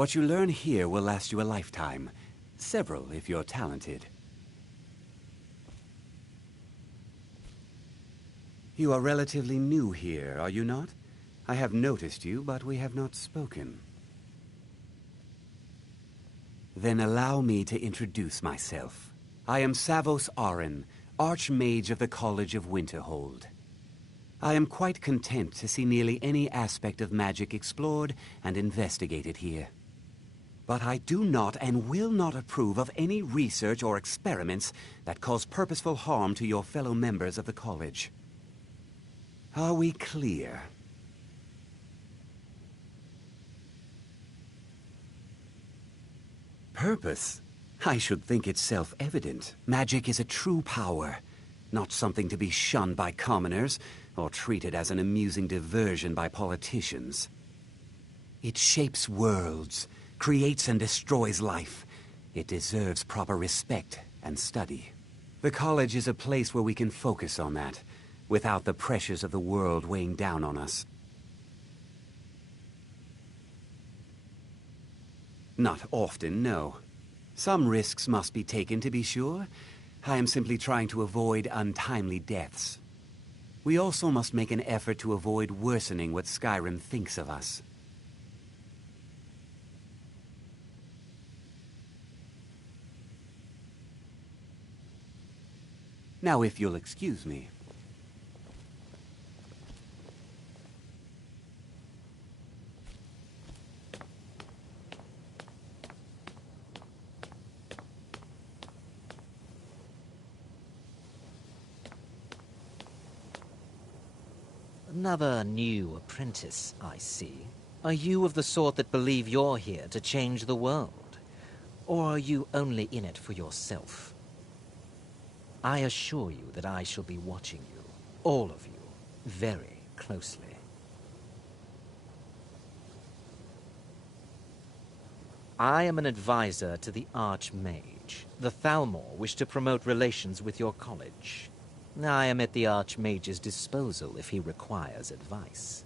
What you learn here will last you a lifetime. Several, if you're talented. You are relatively new here, are you not? I have noticed you, but we have not spoken. Then allow me to introduce myself. I am Savos Arin, Archmage of the College of Winterhold. I am quite content to see nearly any aspect of magic explored and investigated here. But I do not and will not approve of any research or experiments that cause purposeful harm to your fellow members of the college. Are we clear? Purpose? I should think it's self-evident. Magic is a true power, not something to be shunned by commoners or treated as an amusing diversion by politicians. It shapes worlds, creates and destroys life. It deserves proper respect and study. The college is a place where we can focus on that, without the pressures of the world weighing down on us. Not often, no. Some risks must be taken, to be sure. I am simply trying to avoid untimely deaths. We also must make an effort to avoid worsening what Skyrim thinks of us. Now, if you'll excuse me. Another new apprentice, I see. Are you of the sort that believe you're here to change the world? Or are you only in it for yourself? I assure you that I shall be watching you, all of you, very closely. I am an advisor to the Archmage. The Thalmor wish to promote relations with your college. I am at the Archmage's disposal if he requires advice.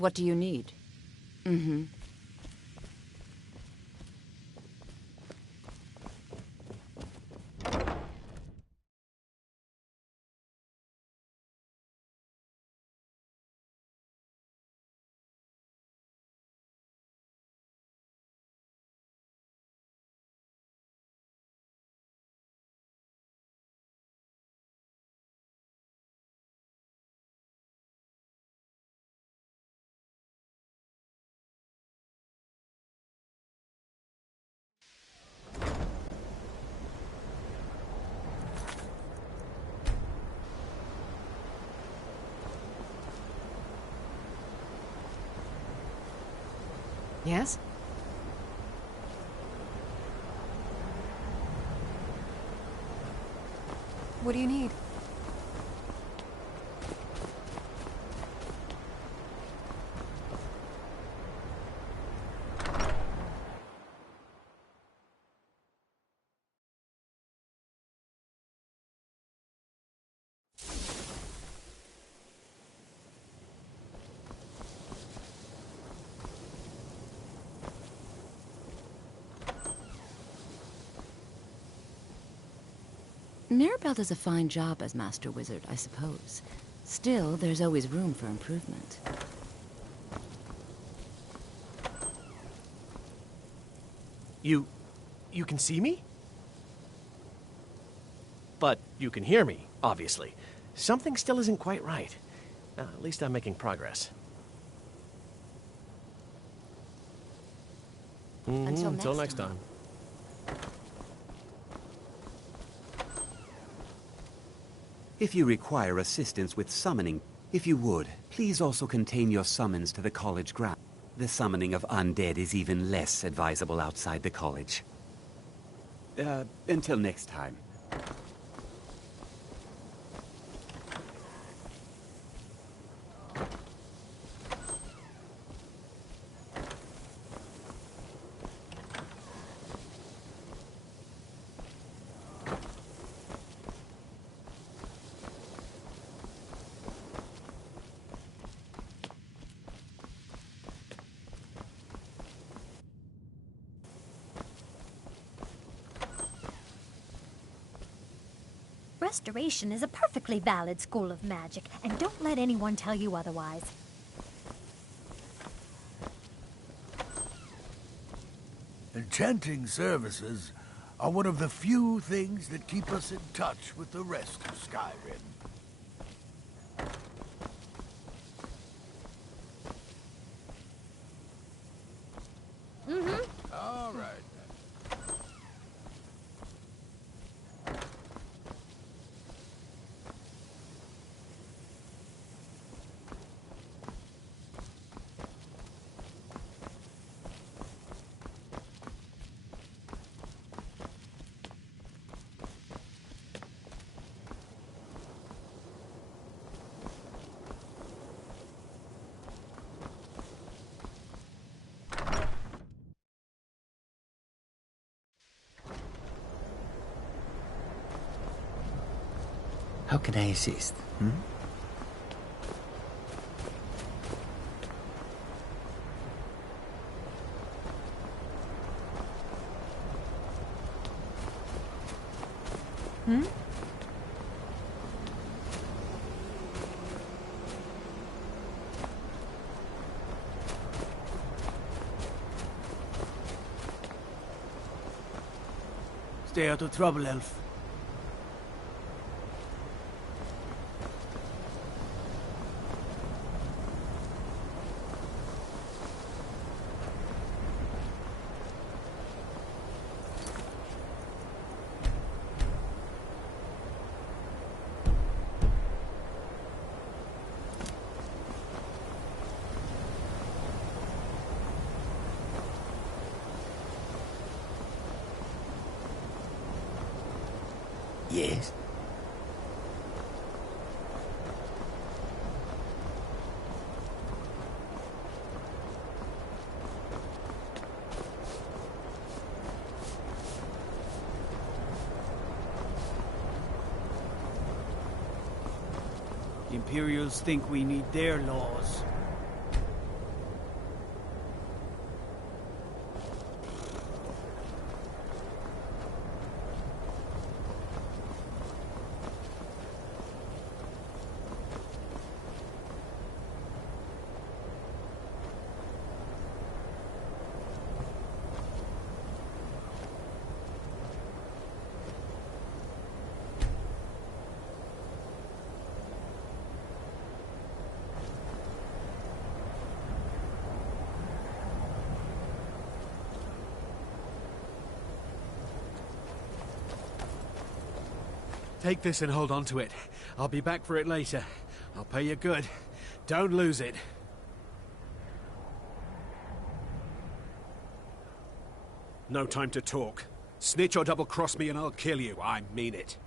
What do you need? Mm-hmm. Yes? What do you need? Mirabelle does a fine job as Master Wizard, I suppose. Still, there's always room for improvement. You can see me? But you can hear me, obviously. Something still isn't quite right. At least I'm making progress. Until next time. If you require assistance with summoning, if you would, please also contain your summons to the college ground. The summoning of undead is even less advisable outside the college. Until next time. Restoration is a perfectly valid school of magic, and don't let anyone tell you otherwise. Enchanting services are one of the few things that keep us in touch with the rest of Skyrim. All right. How can I assist? Hmm? Stay out of trouble, Elf. Yes. The Imperials think we need their laws. Take this and hold on to it. I'll be back for it later. I'll pay you good. Don't lose it. No time to talk. Snitch or double-cross me and I'll kill you. I mean it.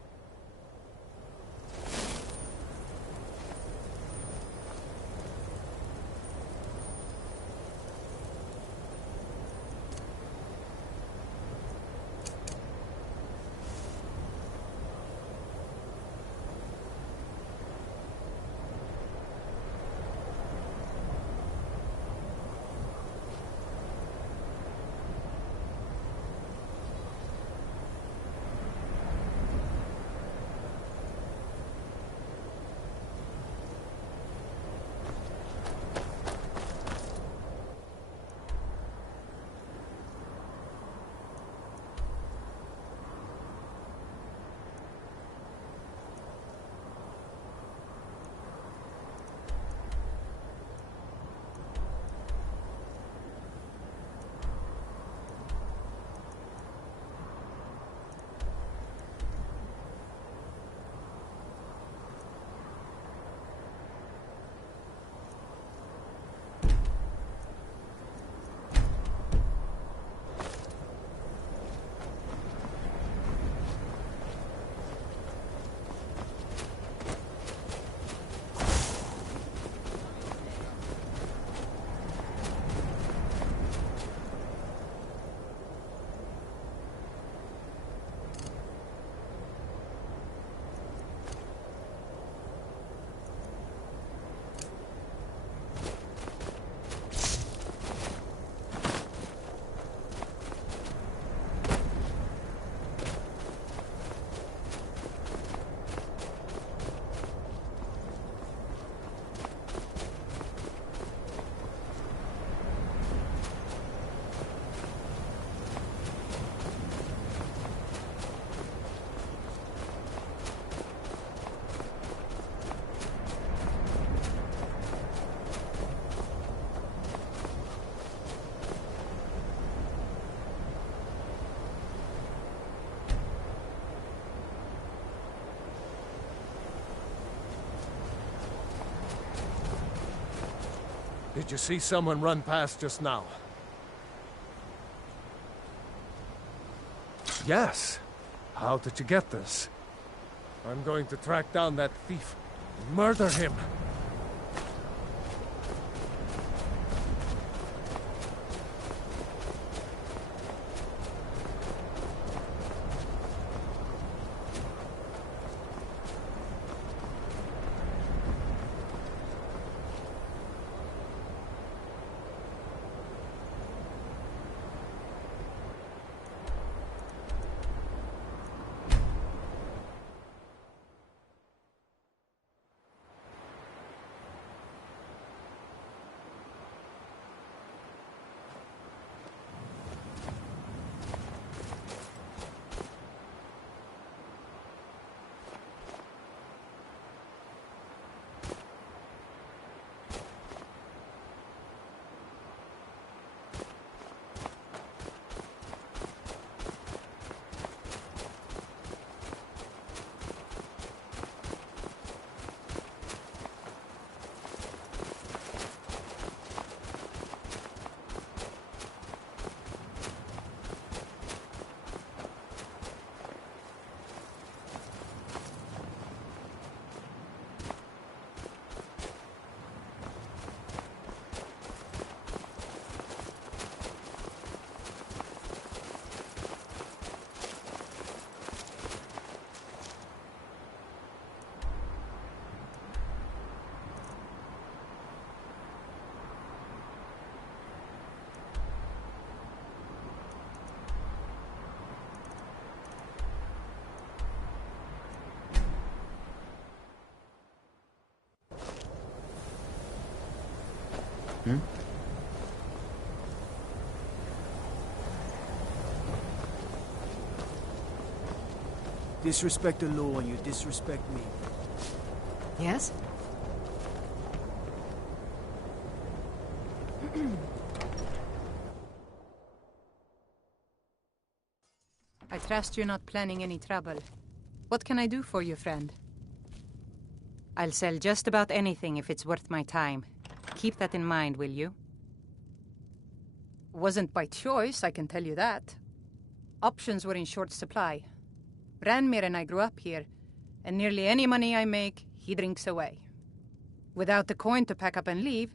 Did you see someone run past just now? Yes. How did you get this? I'm going to track down that thief and murder him. Hmm? Disrespect the law and you disrespect me. Yes? I trust you're not planning any trouble. What can I do for you, friend? I'll sell just about anything if it's worth my time. Keep that in mind, will you? Wasn't by choice, I can tell you that. Options were in short supply. Branmir and I grew up here, and nearly any money I make, he drinks away. Without the coin to pack up and leave,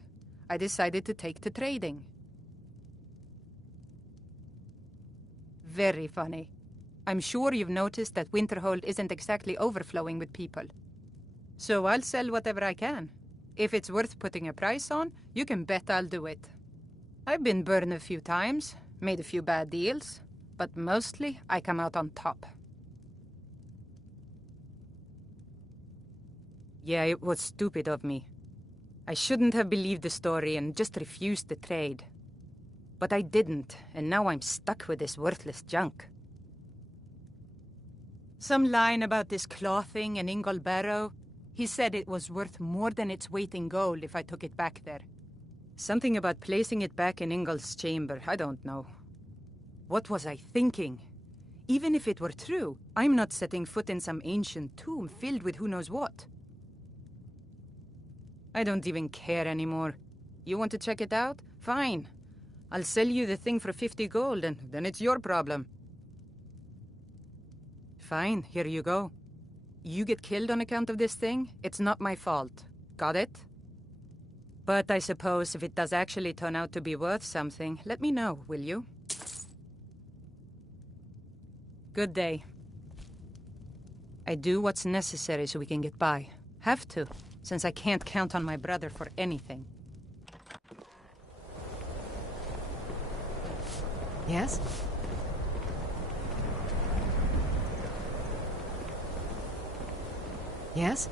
I decided to take to trading. Very funny. I'm sure you've noticed that Winterhold isn't exactly overflowing with people. So I'll sell whatever I can. If it's worth putting a price on, you can bet I'll do it. I've been burned a few times, made a few bad deals, but mostly I come out on top. Yeah, it was stupid of me. I shouldn't have believed the story and just refused the trade. But I didn't, and now I'm stuck with this worthless junk. Some line about this clothing in Ingol Barrow. He said it was worth more than its weight in gold if I took it back there. Something about placing it back in Ingol's chamber, I don't know. What was I thinking? Even if it were true, I'm not setting foot in some ancient tomb filled with who knows what. I don't even care anymore. You want to check it out? Fine. I'll sell you the thing for 50 gold, and then it's your problem. Fine, here you go. You get killed on account of this thing, it's not my fault. Got it? But I suppose if it does actually turn out to be worth something, let me know, will you? Good day. I do what's necessary so we can get by. Have to, since I can't count on my brother for anything. Yes? Yes?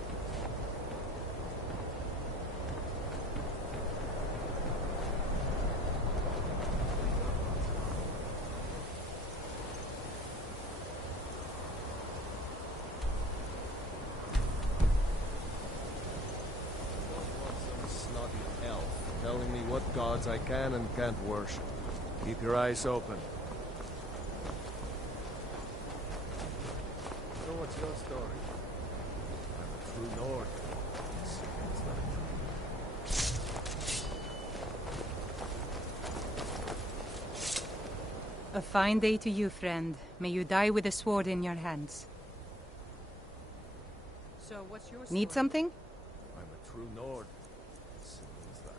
Telling me what gods I can and can't worship. Keep your eyes open. So what's your story? I'm a true Nord. A fine day to you, friend. May you die with a sword in your hands. So what's your story? Need something? I'm a true Nord. Simple as that.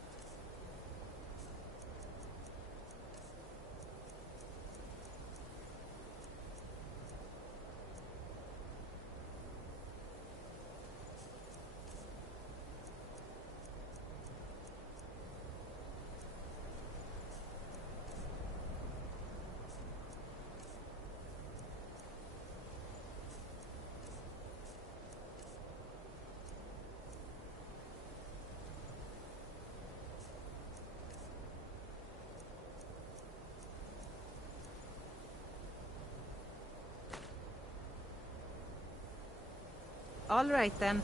All right, then.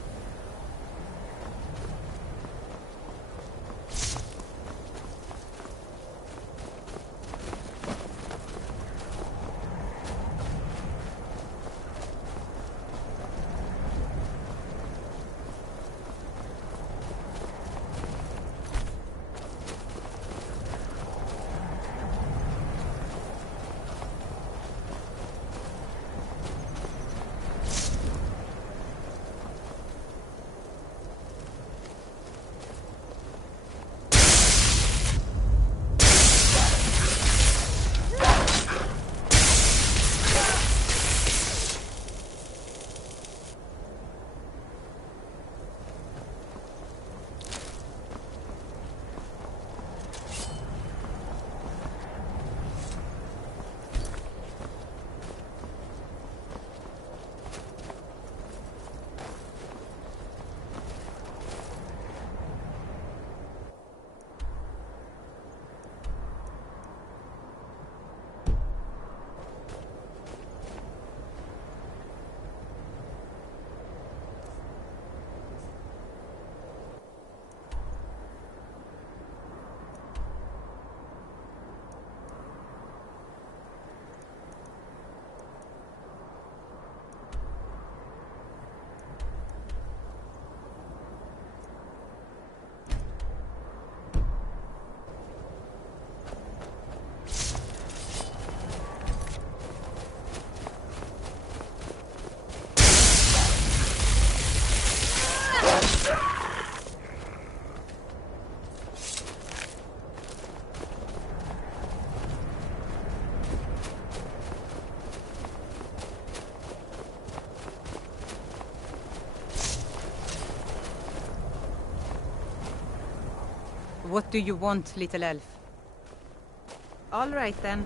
What do you want, little elf? All right, then.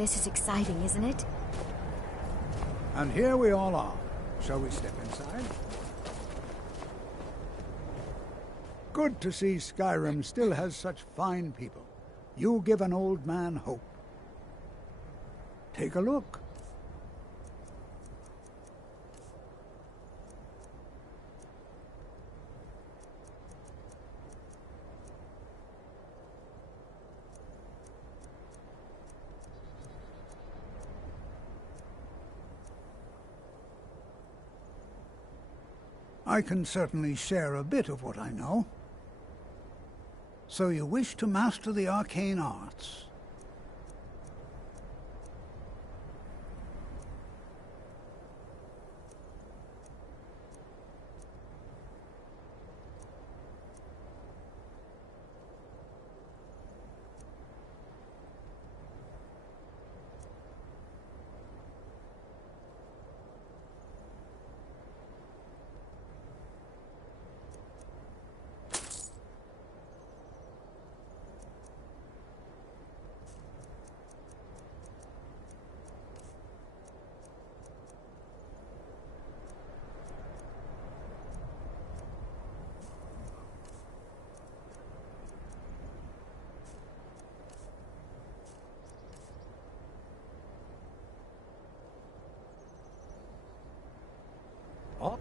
This is exciting, isn't it? And here we all are. Shall we step inside? Good to see Skyrim still has such fine people. You give an old man hope. Take a look. I can certainly share a bit of what I know. So you wish to master the arcane arts? Oh.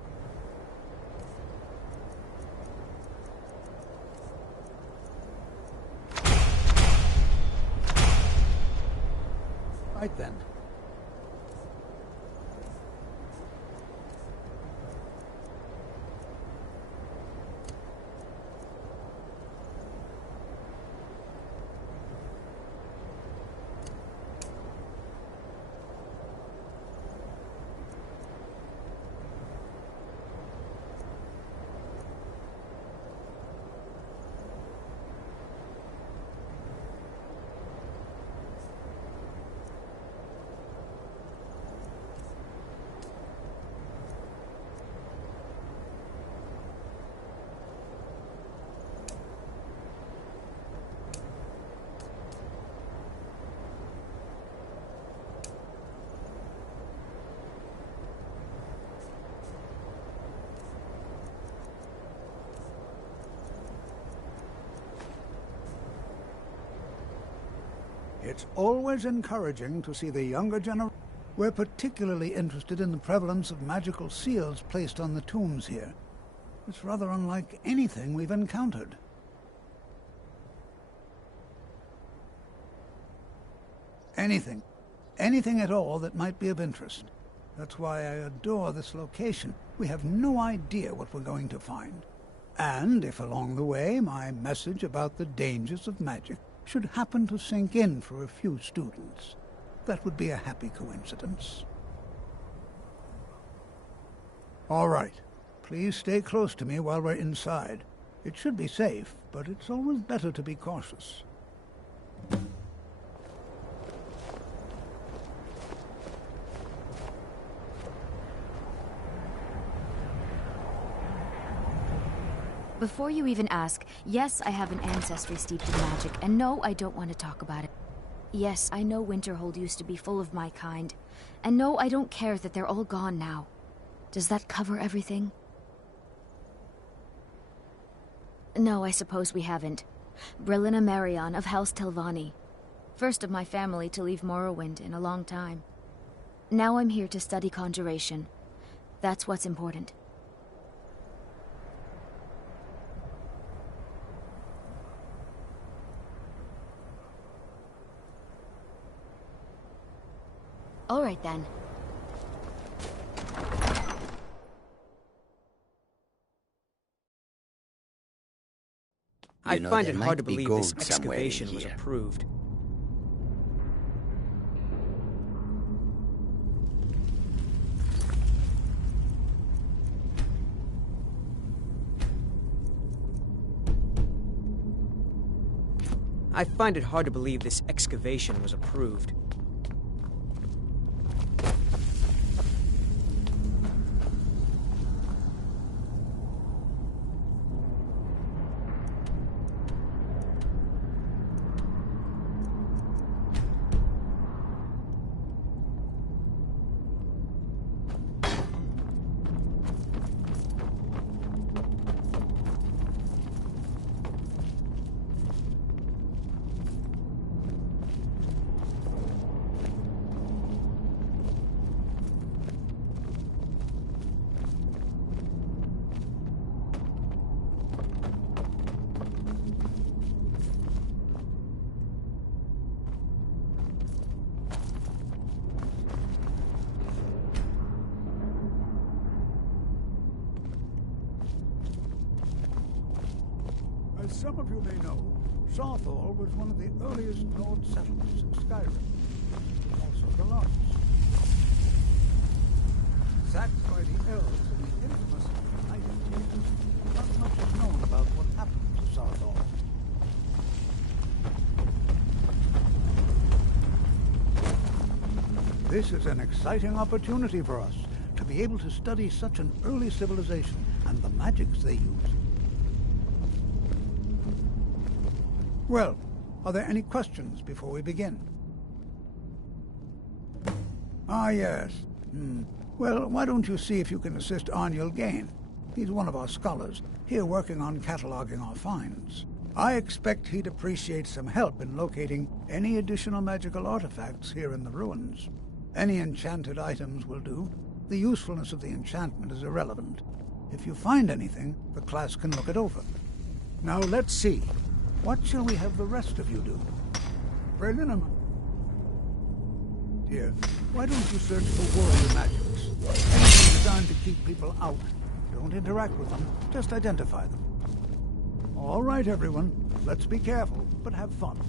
Right then. It's always encouraging to see the younger generation. We're particularly interested in the prevalence of magical seals placed on the tombs here. It's rather unlike anything we've encountered. Anything. Anything at all that might be of interest. That's why I adore this location. We have no idea what we're going to find. And if along the way my message about the dangers of magic should happen to sink in for a few students, that would be a happy coincidence. All right. Please stay close to me while we're inside. It should be safe, but it's always better to be cautious. Before you even ask, yes, I have an ancestry steeped in magic, and no, I don't want to talk about it. Yes, I know Winterhold used to be full of my kind, and no, I don't care that they're all gone now. Does that cover everything? No, I suppose we haven't. Brillina Marion of House Telvanni. First of my family to leave Morrowind in a long time. Now I'm here to study conjuration. That's what's important. All right, then. I find it hard to believe this excavation was approved. I find it hard to believe this excavation was approved. As some of you may know, Sarthor was one of the earliest Nord settlements in Skyrim, also the largest. Sacked by the elves in the infamous Night Ages, not much is known about what happened to Sarthor. This is an exciting opportunity for us to be able to study such an early civilization and the magics they use. Well, are there any questions before we begin? Ah, yes. Well, why don't you see if you can assist Arniel Gain? He's one of our scholars, here working on cataloging our finds. I expect he'd appreciate some help in locating any additional magical artifacts here in the ruins. Any enchanted items will do. The usefulness of the enchantment is irrelevant. If you find anything, the class can look it over. Now let's see. What shall we have the rest of you do? Brillina. Dear, why don't you search for warrior magics? Anything designed to keep people out. Don't interact with them, just identify them. All right, everyone. Let's be careful, but have fun.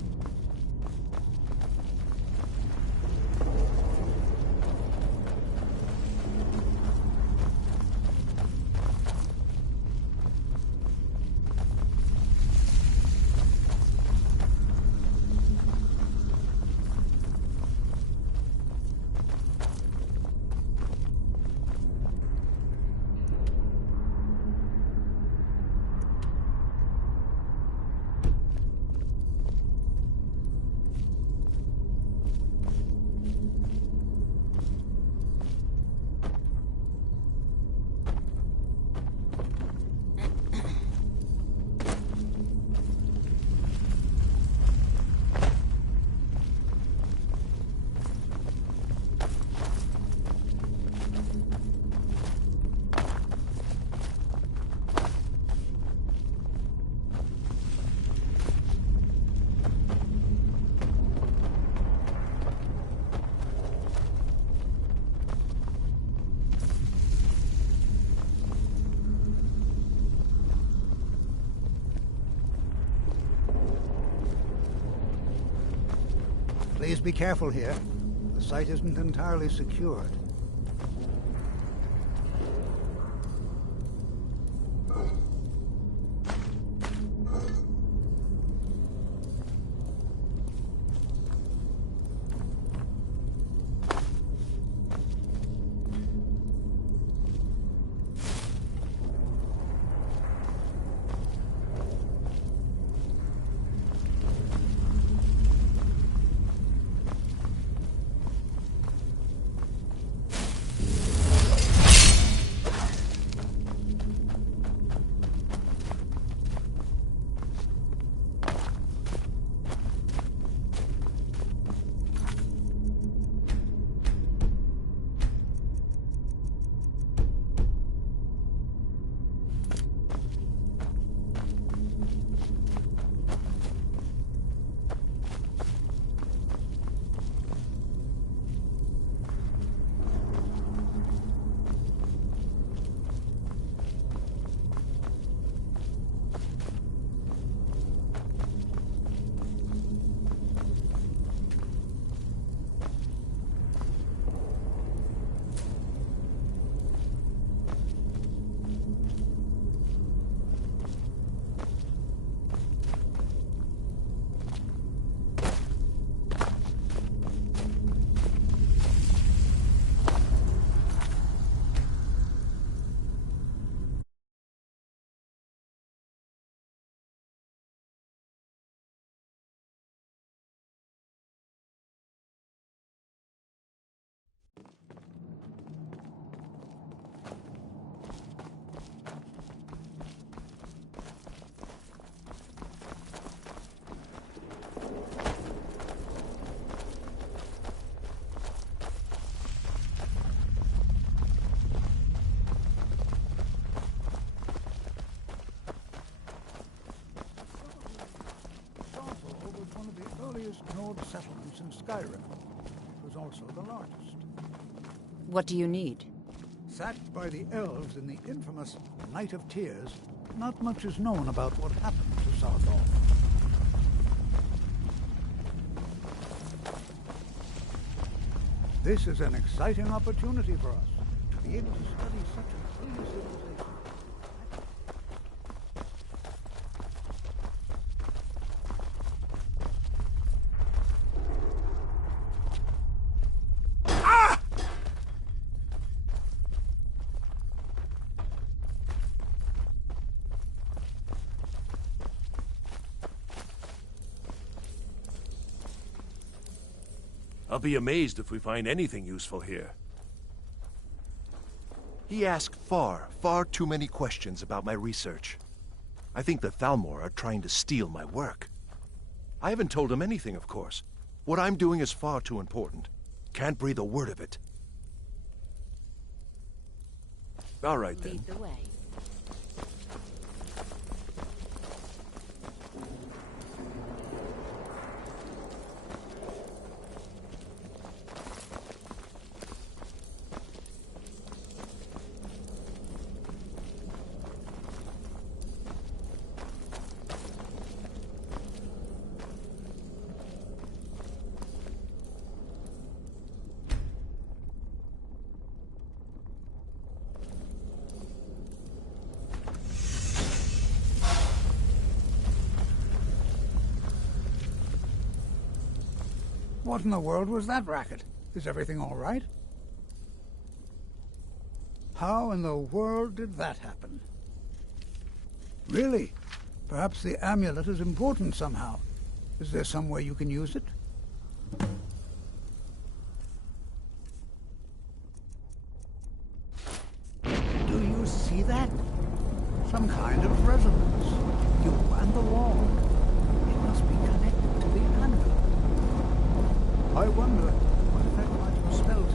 Please be careful here. The site isn't entirely secured. Node settlements in Skyrim. It was also the largest. What do you need? Sacked by the elves in the infamous Night of Tears, not much is known about what happened to Sarthor. This is an exciting opportunity for us to be able to study such a brilliant civilization. I'll be amazed if we find anything useful here. He asked far too many questions about my research. I think the Thalmor are trying to steal my work. I haven't told him anything, of course. What I'm doing is far too important. Can't breathe a word of it. All right, then. Lead the way. What in the world was that racket? Is everything all right? How in the world did that happen? Really? Perhaps the amulet is important somehow. Is there some way you can use it? Do you see that? Some kind of resonance. You and the wall. It must be connected to the amulet. I wonder what effect might have spelled it.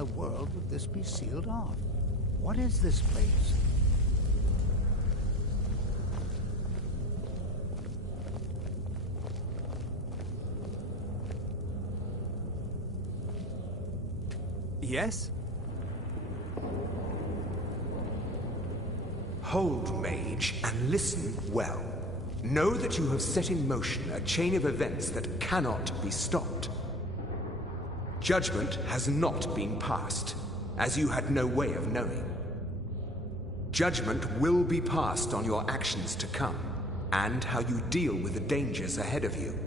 the world would this be sealed off? What is this place? Yes? Hold, mage, and listen well. Know that you have set in motion a chain of events that cannot be stopped. Judgment has not been passed, as you had no way of knowing. Judgment will be passed on your actions to come, and how you deal with the dangers ahead of you.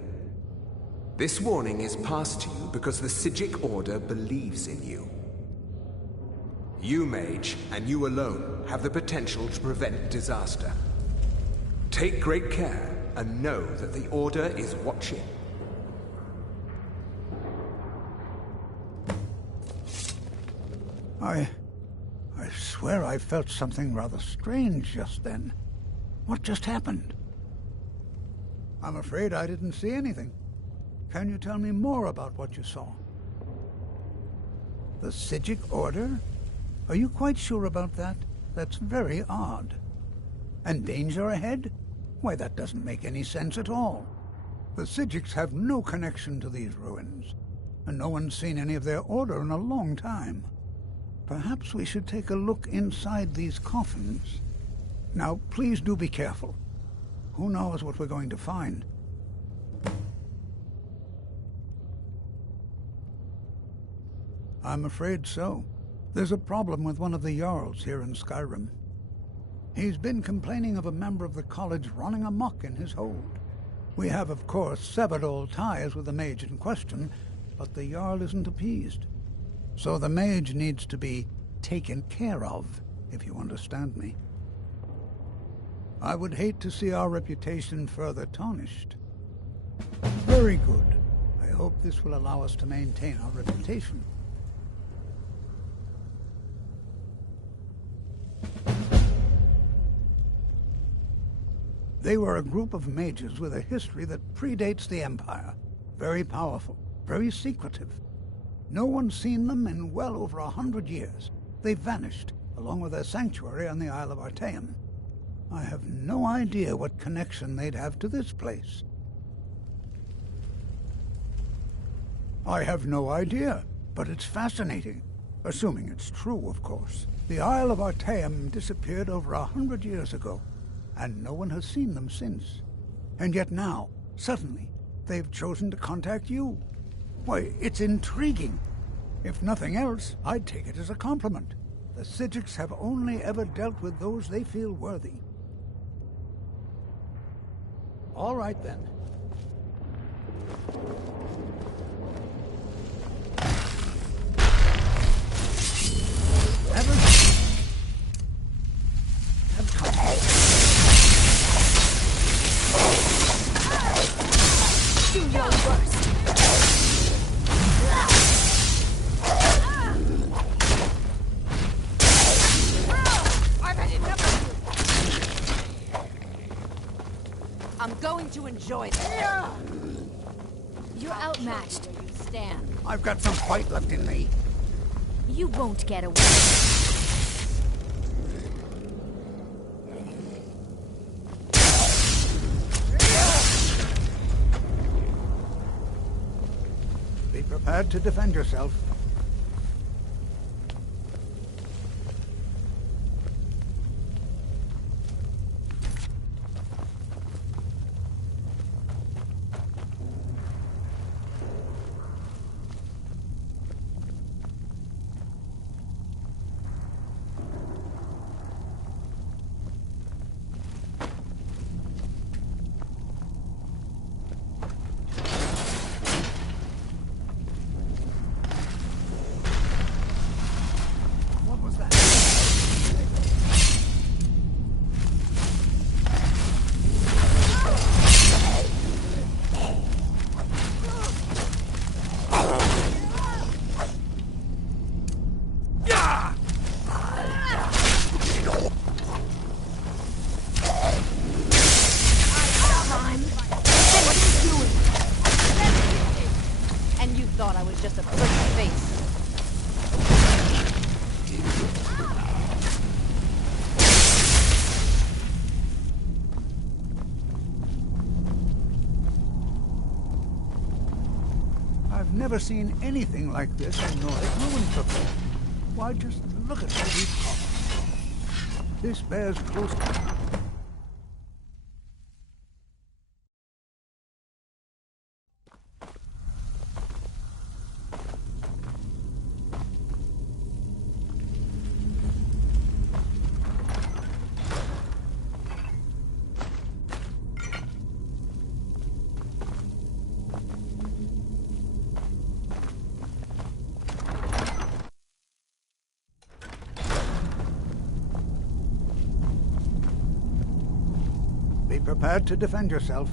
This warning is passed to you because the Psijic Order believes in you. You, mage, and you alone, have the potential to prevent disaster. Take great care, and know that the Order is watching. I swear I felt something rather strange just then. What just happened? I'm afraid I didn't see anything. Can you tell me more about what you saw? The Psijic Order? Are you quite sure about that? That's very odd. And danger ahead? Why, that doesn't make any sense at all. The Psijics have no connection to these ruins, and no one's seen any of their order in a long time. Perhaps we should take a look inside these coffins. Now, please do be careful. Who knows what we're going to find? I'm afraid so. There's a problem with one of the Jarls here in Skyrim. He's been complaining of a member of the college running amok in his hold. We have, of course, severed all ties with the mage in question, but the Jarl isn't appeased. So the mage needs to be taken care of, if you understand me. I would hate to see our reputation further tarnished. Very good. I hope this will allow us to maintain our reputation. They were a group of mages with a history that predates the Empire. Very powerful, very secretive. No one's seen them in well over 100 years. They vanished, along with their sanctuary on the Isle of Artaeum. I have no idea what connection they'd have to this place. I have no idea, but it's fascinating. Assuming it's true, of course. The Isle of Artaeum disappeared over 100 years ago, and no one has seen them since. And yet now, suddenly, they've chosen to contact you. Why, it's intriguing. If nothing else, I'd take it as a compliment. The Psijics have only ever dealt with those they feel worthy. All right, then. Do your worst. I've had enough of you. I'm going to enjoy this. You're outmatched. Where you stand. I've got some fight left in me. You won't get away. Be prepared to defend yourself. Thought I was just a pretty face. I've never seen anything like this in Nordic ruins before. Why, just look at all these columns. This bears close... Be prepared to defend yourself.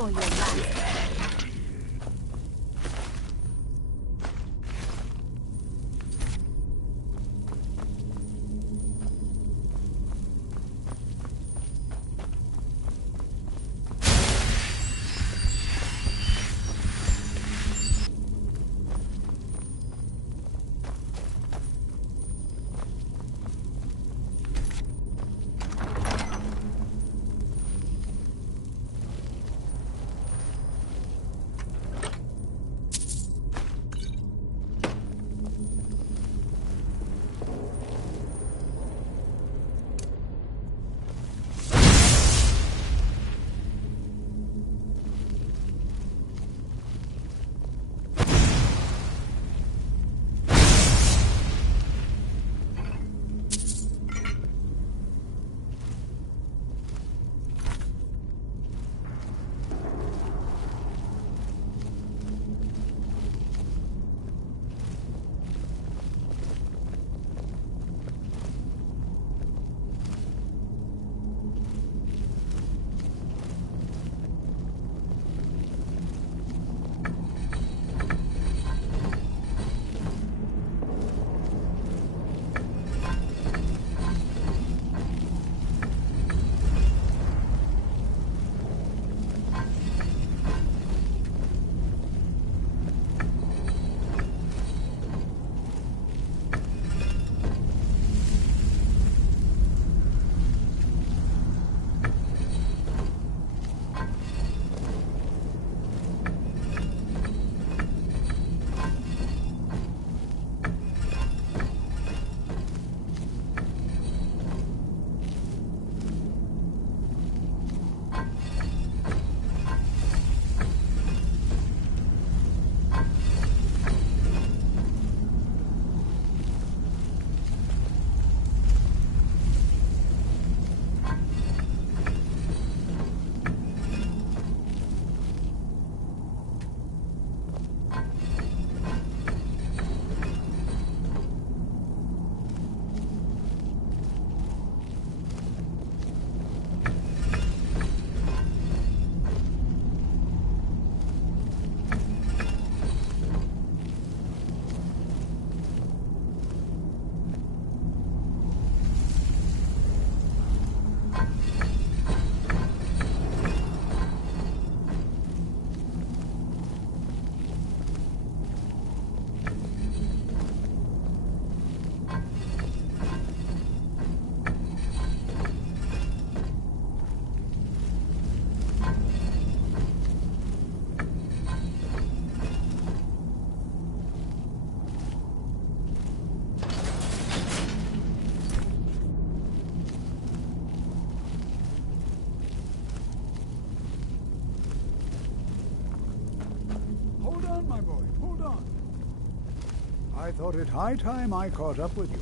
Enjoy your life. I thought it high time I caught up with you.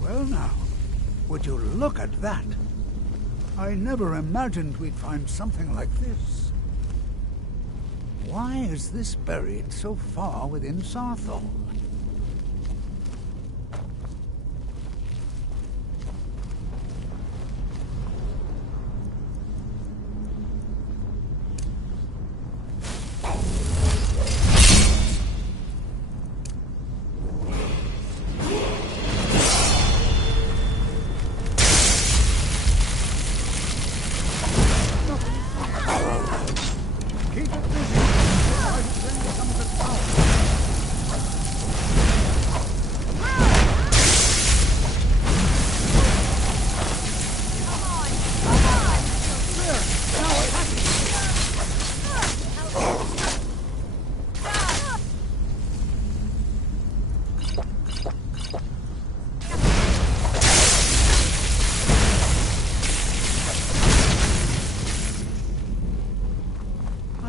Well now, would you look at that? I never imagined we'd find something like this. Why is this buried so far within Sarthol?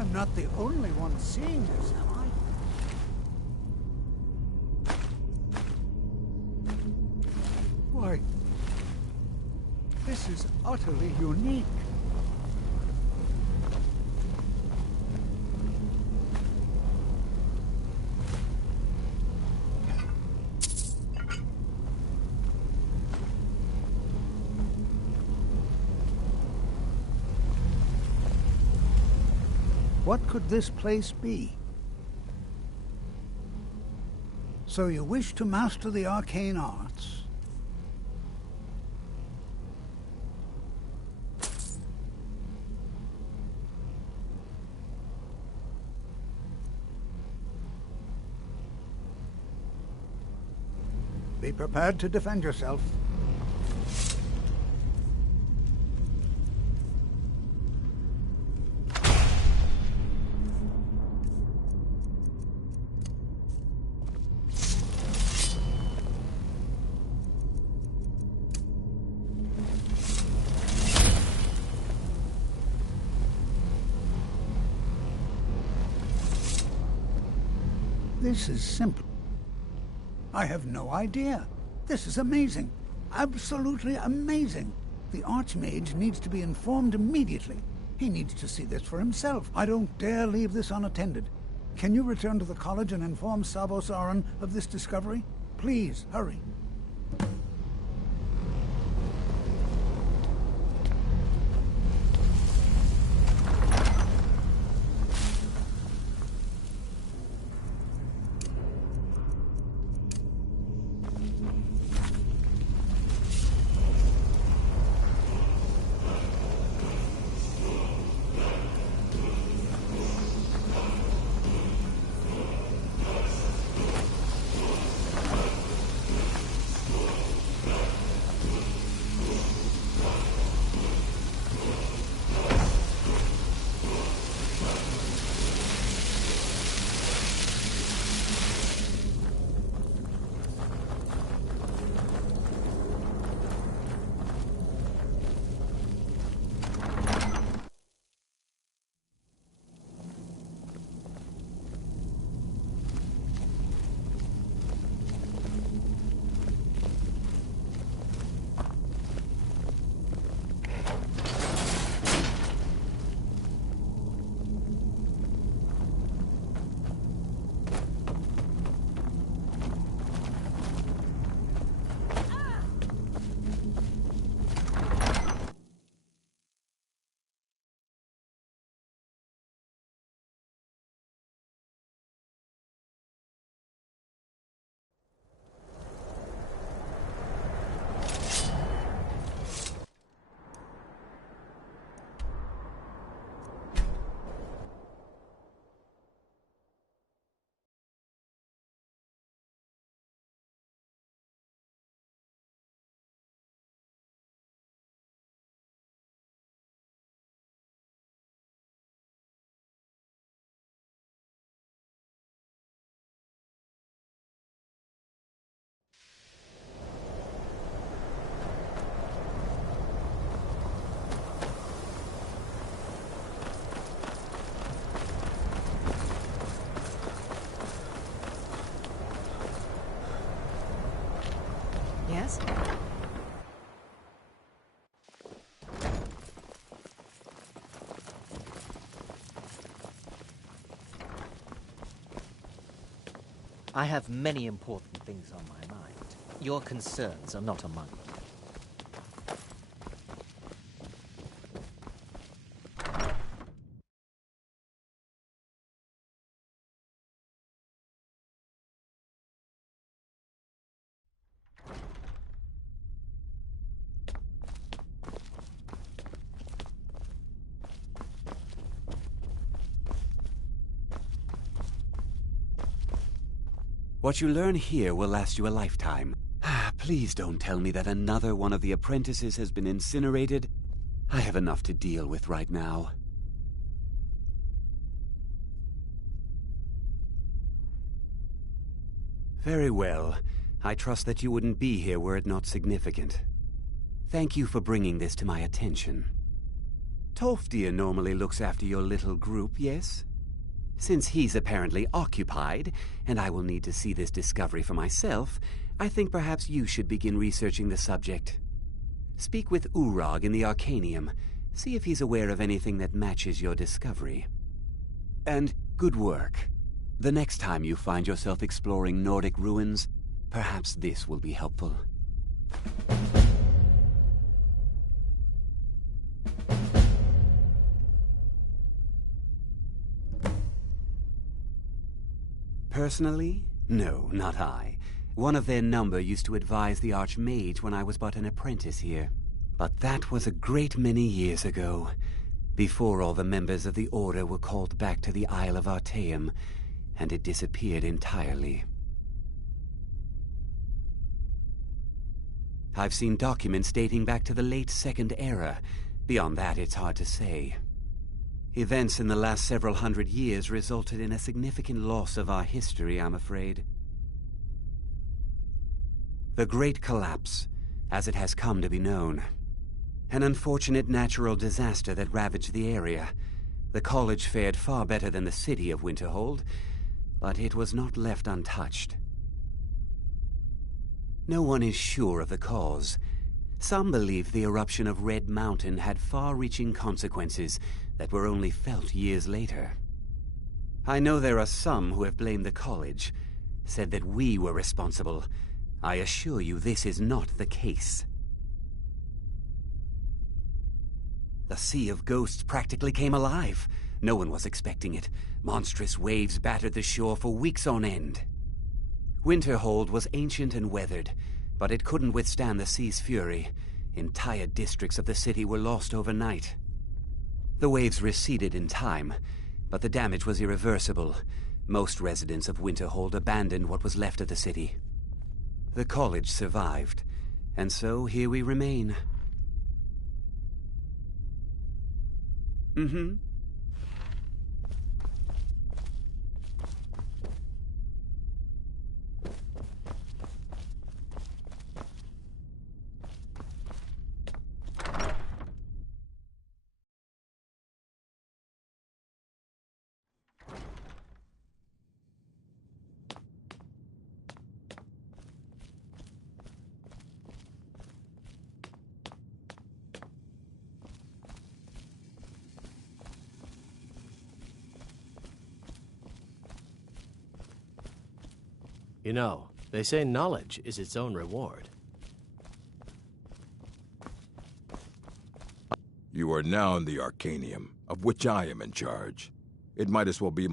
I'm not the only one seeing this, am I? Why, this is utterly unique. What could this place be? So you wish to master the arcane arts? Be prepared to defend yourself. This is simple. I have no idea. This is amazing. Absolutely amazing. The Archmage needs to be informed immediately. He needs to see this for himself. I don't dare leave this unattended. Can you return to the college and inform Savos Aran of this discovery? Please, hurry. Yes? I have many important things on my mind. Your concerns are not among them. What you learn here will last you a lifetime. Please don't tell me that another one of the apprentices has been incinerated. I have enough to deal with right now. Very well. I trust that you wouldn't be here were it not significant. Thank you for bringing this to my attention. Tolfdir normally looks after your little group, yes? Since he's apparently occupied, and I will need to see this discovery for myself, I think perhaps you should begin researching the subject. Speak with Urag in the Arcanium. See if he's aware of anything that matches your discovery. And good work. The next time you find yourself exploring Nordic ruins, perhaps this will be helpful. Personally? No, not I. One of their number used to advise the Archmage when I was but an apprentice here. But that was a great many years ago, before all the members of the Order were called back to the Isle of Artaeum, and it disappeared entirely. I've seen documents dating back to the late Second Era. Beyond that, it's hard to say. Events in the last several hundred years resulted in a significant loss of our history, I'm afraid. The Great Collapse, as it has come to be known. An unfortunate natural disaster that ravaged the area. The college fared far better than the city of Winterhold, but it was not left untouched. No one is sure of the cause. Some believe the eruption of Red Mountain had far-reaching consequences that were only felt years later. I know there are some who have blamed the college, said that we were responsible. I assure you this is not the case. The Sea of Ghosts practically came alive. No one was expecting it. Monstrous waves battered the shore for weeks on end. Winterhold was ancient and weathered, but it couldn't withstand the sea's fury. Entire districts of the city were lost overnight. The waves receded in time, but the damage was irreversible. Most residents of Winterhold abandoned what was left of the city. The college survived, and so here we remain. Mm-hmm. You know, they say knowledge is its own reward. You are now in the Arcanium, of which I am in charge. It might as well be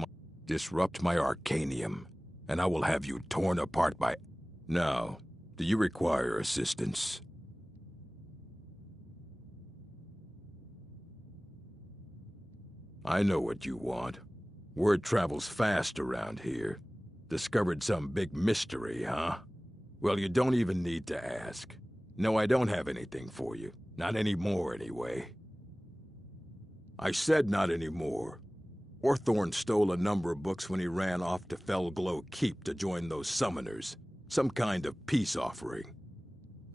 disrupt my Arcanium, and I will have you torn apart by... Now, do you require assistance? I know what you want. Word travels fast around here. Discovered some big mystery, huh? Well, you don't even need to ask. No, I don't have anything for you. Not anymore, anyway. I said not anymore. Orthorn stole a number of books when he ran off to Felglow Keep to join those summoners. Some kind of peace offering.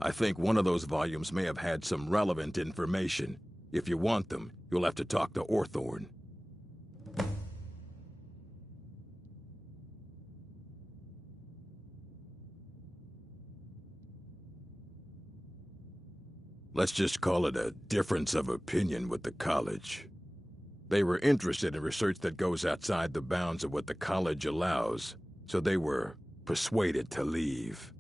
I think one of those volumes may have had some relevant information. If you want them, you'll have to talk to Orthorn. Let's just call it a difference of opinion with the college. They were interested in research that goes outside the bounds of what the college allows, so they were persuaded to leave.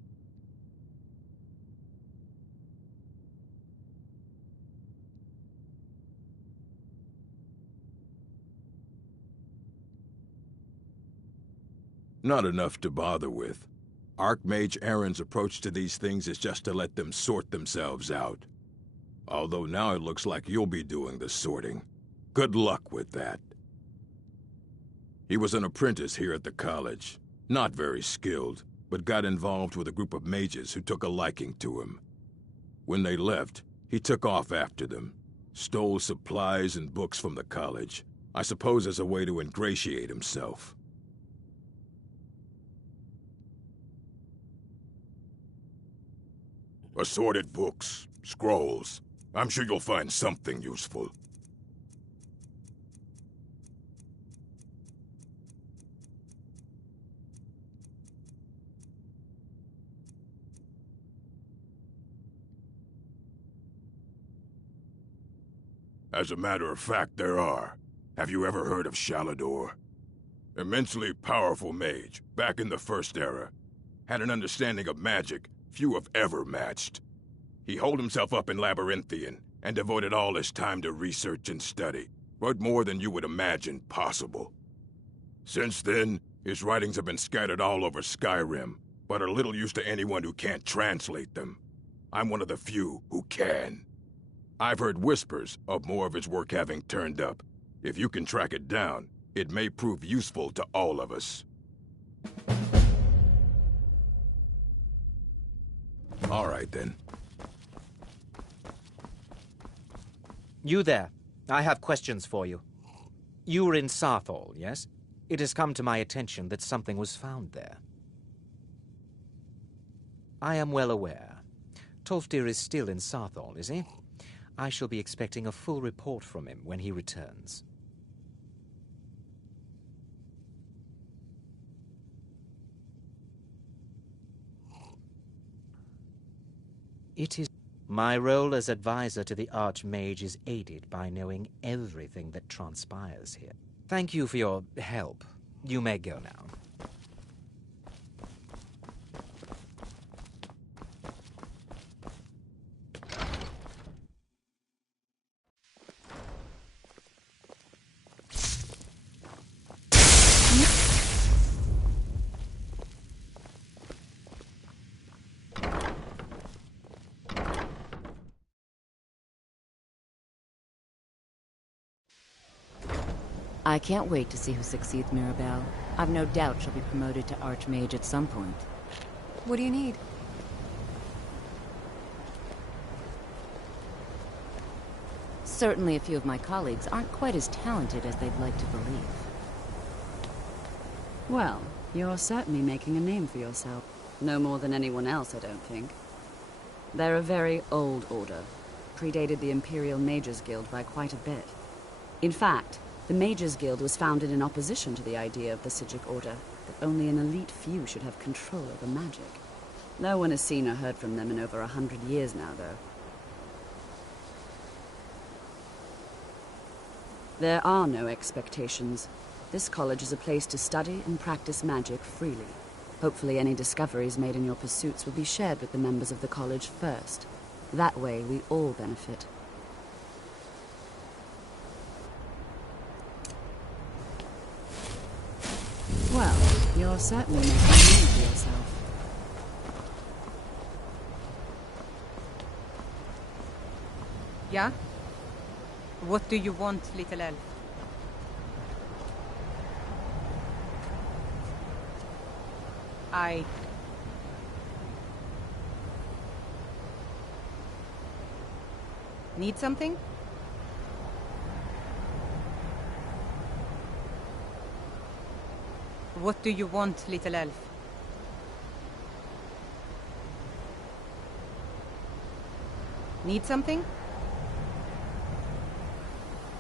Not enough to bother with. Archmage Aaron's approach to these things is just to let them sort themselves out. Although now it looks like you'll be doing the sorting. Good luck with that. He was an apprentice here at the college. Not very skilled, but got involved with a group of mages who took a liking to him. When they left, he took off after them. Stole supplies and books from the college. I suppose as a way to ingratiate himself. Assorted books, scrolls. I'm sure you'll find something useful. As a matter of fact, there are. Have you ever heard of Shalador? Immensely powerful mage, back in the First Era. Had an understanding of magic few have ever matched. He holed himself up in Labyrinthian and devoted all his time to research and study, but more than you would imagine possible. Since then, his writings have been scattered all over Skyrim, but are little use to anyone who can't translate them. I'm one of the few who can. I've heard whispers of more of his work having turned up. If you can track it down, it may prove useful to all of us. All right, then. You there. I have questions for you. You were in Sarthal, yes? It has come to my attention that something was found there. I am well aware. Tolfdir is still in Sarthal, is he? I shall be expecting a full report from him when he returns. It is... My role as advisor to the Archmage is aided by knowing everything that transpires here. Thank you for your help. You may go now. I can't wait to see who succeeds Mirabelle. I've no doubt she'll be promoted to Archmage at some point. What do you need? Certainly a few of my colleagues aren't quite as talented as they'd like to believe. Well, you're certainly making a name for yourself. No more than anyone else, I don't think. They're a very old order. Predated the Imperial Mages Guild by quite a bit. In fact, the Mages Guild was founded in opposition to the idea of the Psijic Order, that only an elite few should have control over magic. No one has seen or heard from them in over 100 years now, though. There are no expectations. This college is a place to study and practice magic freely. Hopefully any discoveries made in your pursuits will be shared with the members of the college first. That way, we all benefit. Well, you're certainly making a name for yourself. Yeah? What do you want, little elf? I... Need something? What do you want, little elf? Need something?